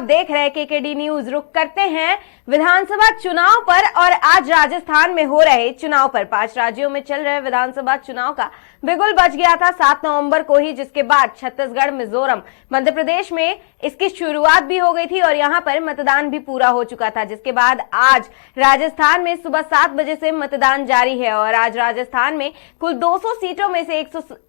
आप देख रहे हैं केकेडी न्यूज। रुक करते हैं विधानसभा चुनाव पर और आज राजस्थान में हो रहे चुनाव पर। 5 राज्यों में चल रहे विधानसभा चुनाव का बिगुल बज गया था 7 नवंबर को ही, जिसके बाद छत्तीसगढ़, मिजोरम, मध्य प्रदेश में इसकी शुरुआत भी हो गई थी और यहां पर मतदान भी पूरा हो चुका था। जिसके बाद आज राजस्थान में सुबह 7 बजे से मतदान जारी है और आज राजस्थान में कुल 200 सीटों में से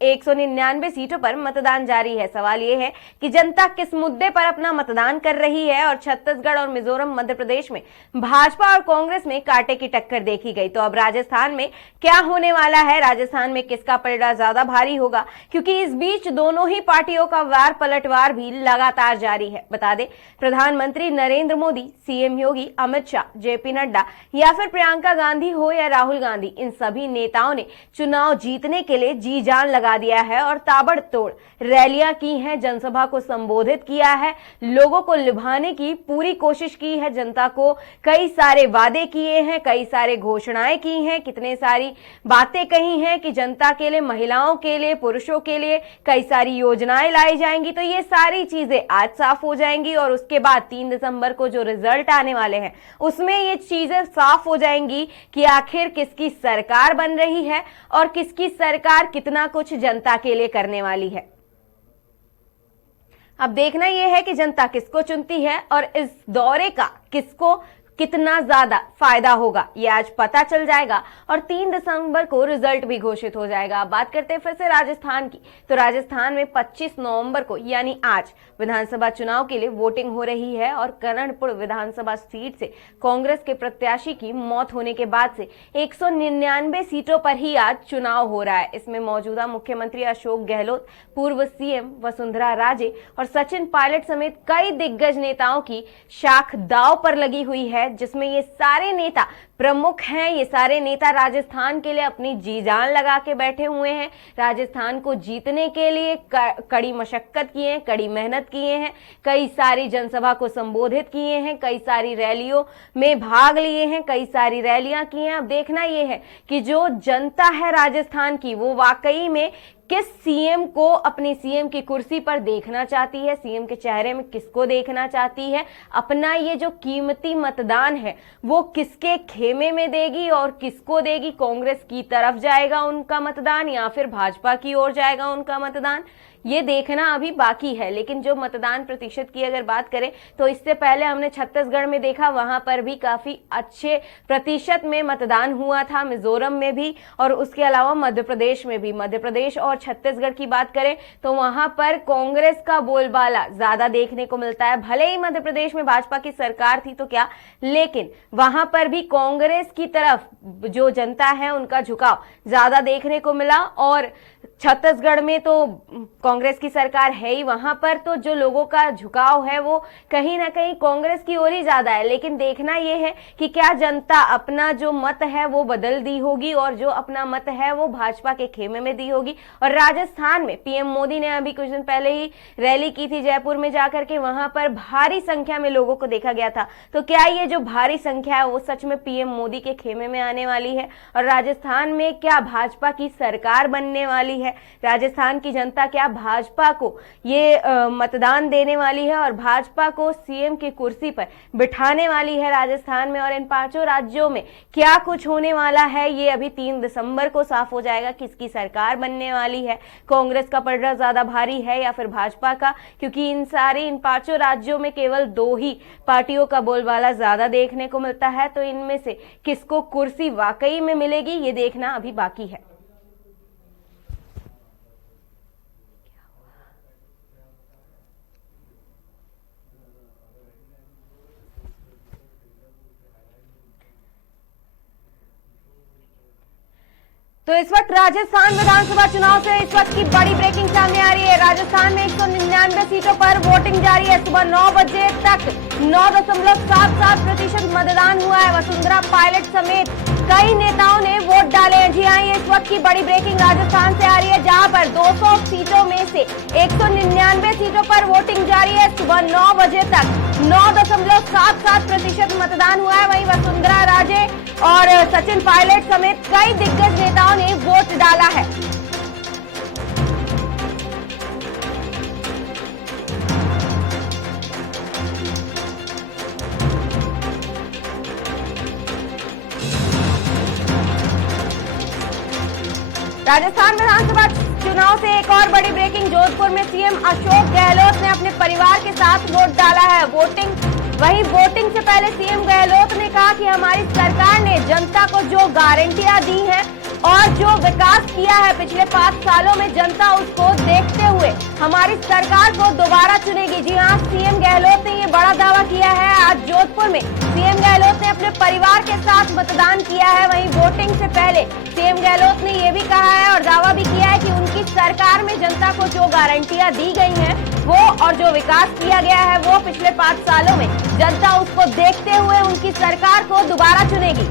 199 सीटों पर मतदान जारी है। सवाल यह है कि जनता किस मुद्दे पर अपना मतदान कर रही है और छत्तीसगढ़ और मिजोरम, मध्य प्रदेश में भाजपा और कांग्रेस में कांटे की टक्कर देखी गई। तो अब राजस्थान में क्या होने वाला है, राजस्थान में किसका पलड़ा ज्यादा भारी होगा, क्योंकि इस बीच दोनों ही पार्टियों का वार पलटवार भी लगातार जारी है। बता दें, प्रधानमंत्री नरेंद्र मोदी, सीएम योगी, अमित शाह, जेपी नड्डा या फिर प्रियंका गांधी हो या राहुल गांधी, इन सभी नेताओं ने चुनाव जीतने के लिए जी जान लगा दिया है और ताबड़तोड़ रैलियां की हैं, जनसभा को संबोधित किया है, लोगों को लुभाने की पूरी कोशिश की है, जनता को कई सारे वादे किए हैं, कई सारे घोषणाएं की हैं, कितने सारी बातें कही हैं कि जनता के लिए, महिलाओं के लिए, पुरुषों के लिए कई सारी योजनाएं लाई जाएंगी। तो ये सारी चीजें आज साफ हो जाएंगी और उसके बाद 3 दिसंबर को जो रिजल्ट आने वाले हैं उसमें ये चीजें साफ हो जाएंगी कि आखिर किसकी सरकार बन रही है और किसकी सरकार कितना कुछ जनता के लिए करने वाली है। अब देखना यह है कि जनता किसको चुनती है और इस दौरे का किसको कितना ज्यादा फायदा होगा, ये आज पता चल जाएगा और 3 दिसंबर को रिजल्ट भी घोषित हो जाएगा। बात करते हैं फिर से राजस्थान की, तो राजस्थान में 25 नवंबर को यानी आज विधानसभा चुनाव के लिए वोटिंग हो रही है और करणपुर विधानसभा सीट से कांग्रेस के प्रत्याशी की मौत होने के बाद से 199 सीटों पर ही आज चुनाव हो रहा है। इसमें मौजूदा मुख्यमंत्री अशोक गहलोत, पूर्व सीएम वसुंधरा राजे और सचिन पायलट समेत कई दिग्गज नेताओं की शाख दांव पर लगी हुई है, जिसमें ये सारे नेता प्रमुख हैं। ये सारे नेता राजस्थान के लिए अपनी जी जान लगा के बैठे हुए हैं, राजस्थान को जीतने के लिए कड़ी मशक्कत किए हैं, कड़ी मेहनत किए हैं, कई सारी जनसभा को संबोधित किए हैं, कई सारी रैलियों में भाग लिए हैं, कई सारी रैलियां की हैं। अब देखना यह है कि जो जनता है राजस्थान की, वो वाकई में किस सीएम को अपनी सीएम की कुर्सी पर देखना चाहती है, सीएम के चेहरे में किसको देखना चाहती है, अपना ये जो कीमती मतदान है वो किसके खेमे में देगी और किसको देगी। कांग्रेस की तरफ जाएगा उनका मतदान या फिर भाजपा की ओर जाएगा उनका मतदान, ये देखना अभी बाकी है। लेकिन जो मतदान प्रतिशत की अगर बात करें तो इससे पहले हमने छत्तीसगढ़ में देखा, वहां पर भी काफी अच्छे प्रतिशत में मतदान हुआ था, मिजोरम में भी और उसके अलावा मध्य प्रदेश में भी। मध्य प्रदेश और छत्तीसगढ़ की बात करें तो वहां पर कांग्रेस का बोलबाला ज्यादा देखने को मिलता है। भले ही मध्य प्रदेश में भाजपा की सरकार थी तो क्या, लेकिन वहां पर भी कांग्रेस की तरफ जो जनता है उनका झुकाव ज्यादा देखने को मिला और छत्तीसगढ़ में तो कांग्रेस की सरकार है ही, वहां पर तो जो लोगों का झुकाव है वो कहीं ना कहीं कांग्रेस की ओर ही ज्यादा है। लेकिन देखना यह है कि क्या जनता अपना जो मत है वो बदल दी होगी और जो अपना मत है वो भाजपा के खेमे में दी होगी। और राजस्थान में पीएम मोदी ने अभी कुछ दिन पहले ही रैली की थी जयपुर में जाकर के, वहां पर भारी संख्या में लोगों को देखा गया था। तो क्या ये जो भारी संख्या है वो सच में पीएम मोदी के खेमे में आने वाली है और राजस्थान में क्या भाजपा की सरकार बनने वाली है? राजस्थान की जनता क्या भाजपा को ये मतदान देने वाली है और भाजपा को सीएम की कुर्सी पर बिठाने वाली है राजस्थान में? और इन 5 राज्यों में क्या कुछ होने वाला है ये अभी 3 दिसंबर को साफ हो जाएगा, किसकी सरकार बनने वाली है, कांग्रेस का पलड़ा ज्यादा भारी है या फिर भाजपा का, क्योंकि इन 5 राज्यों में केवल 2 ही पार्टियों का बोलबाला ज्यादा देखने को मिलता है। तो इनमें से किसको कुर्सी वाकई में मिलेगी ये देखना अभी बाकी है। तो इस वक्त राजस्थान विधानसभा चुनाव से इस वक्त की बड़ी ब्रेकिंग सामने आ रही है। राजस्थान में 199 सीटों पर वोटिंग जारी है। सुबह 9 बजे तक 9.77% मतदान हुआ है। वसुंधरा पायलट समेत कई नेताओं ने वोट डाले हैं। जी हाँ, ये इस वक्त की बड़ी ब्रेकिंग राजस्थान से आ रही है, जहां पर 200 सीटों में से 199 सीटों पर वोटिंग जारी है। सुबह 9 बजे तक 9.77% मतदान हुआ है। वहीं वसुंधरा राजे और सचिन पायलट समेत कई दिग्गज नेताओं ने वोट डाला है। राजस्थान विधानसभा चुनाव से एक और बड़ी ब्रेकिंग। जोधपुर में सीएम अशोक गहलोत ने अपने परिवार के साथ वोट डाला है। वोटिंग से पहले सीएम गहलोत ने कहा कि हमारी सरकार ने जनता को जो गारंटियां दी हैं और जो विकास किया है पिछले 5 सालों में, जनता उसको देखते हुए हमारी सरकार को दोबारा चुनेगी। जी हां, सीएम गहलोत ने ये बड़ा दावा किया है। आज जोधपुर में सीएम गहलोत ने अपने परिवार के साथ मतदान किया है। वहीं वोटिंग से पहले सीएम गहलोत ने ये भी कहा है और दावा भी किया है कि उनकी सरकार में जनता को जो गारंटियां दी गई हैं वो और जो विकास किया गया है वो पिछले 5 सालों में जनता उसको देखते हुए उनकी सरकार को दोबारा चुनेगी।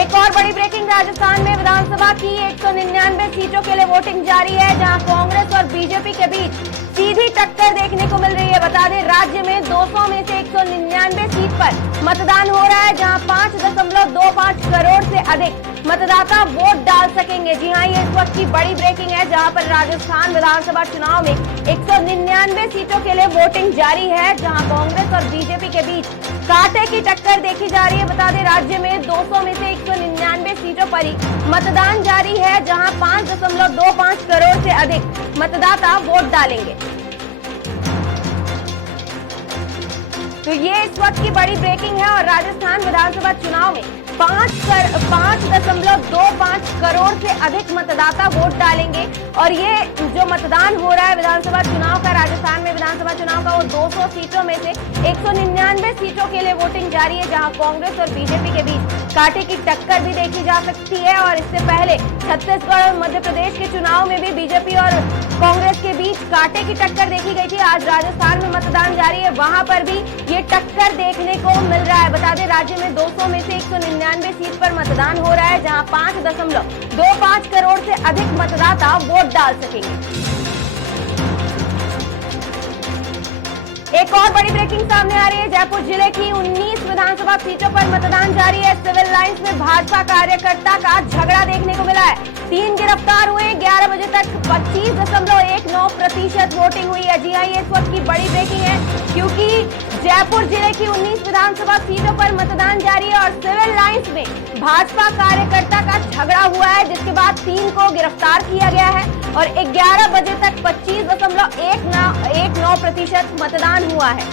एक और बड़ी ब्रेकिंग। राजस्थान में विधानसभा की 199 सीटों के लिए वोटिंग जारी है, जहां कांग्रेस और बीजेपी के बीच सीधी टक्कर देखने को मिल रही है। बता दें, राज्य में 200 में से 199 सीट पर मतदान हो रहा है, जहां 5.25 करोड़ से अधिक मतदाता वोट डाल सकेंगे। जी हां, ये इस वक्त की बड़ी ब्रेकिंग है, जहां पर राजस्थान विधानसभा चुनाव में 199 सीटों के लिए वोटिंग जारी है, जहां कांग्रेस और बीजेपी के बीच कांटे की टक्कर देखी जा रही है। बता दें, राज्य में 200 में से 199 सीटों पर ही मतदान जारी है, जहां 5.25 करोड़ से अधिक मतदाता वोट डालेंगे। तो ये इस वक्त की बड़ी ब्रेकिंग है और राजस्थान विधानसभा चुनाव में 5.25 करोड़ से अधिक मतदाता वोट डालेंगे। और ये जो मतदान हो रहा है विधानसभा चुनाव का, राजस्थान में विधानसभा चुनाव का, वो 200 सीटों में से 199 सीटों के लिए वोटिंग जारी है, जहां कांग्रेस और बीजेपी के बीच कांटे की टक्कर भी देखी जा सकती है। और इससे पहले छत्तीसगढ़ और मध्य प्रदेश के चुनाव में भी बीजेपी और कांग्रेस के बीच कांटे की टक्कर देखी गई थी। आज राजस्थान में मतदान जारी है, वहां पर भी ये टक्कर देखने को मिल रहा है। बता दें, राज्य में 200 में से 199 सीट पर मतदान हो रहा है, जहां 5.25 करोड़ से अधिक मतदाता वोट डाल सकेंगे। एक और बड़ी ब्रेकिंग सामने आ रही है। जयपुर जिले की 19 विधानसभा सीटों पर मतदान जारी है। सिविल लाइंस में भाजपा कार्यकर्ता का झगड़ा देखने को मिला है। 3 गिरफ्तार हुए। 11 बजे तक 25.19% वोटिंग हुई है। जी हां, ये इस वक्त की बड़ी ब्रेकिंग है, क्योंकि जयपुर जिले की 19 विधानसभा सीटों पर मतदान जारी है और सिविल लाइंस में भाजपा कार्यकर्ता का झगड़ा हुआ है, जिसके बाद 3 को गिरफ्तार किया गया है और 11 बजे तक 25.19% मतदान हुआ है।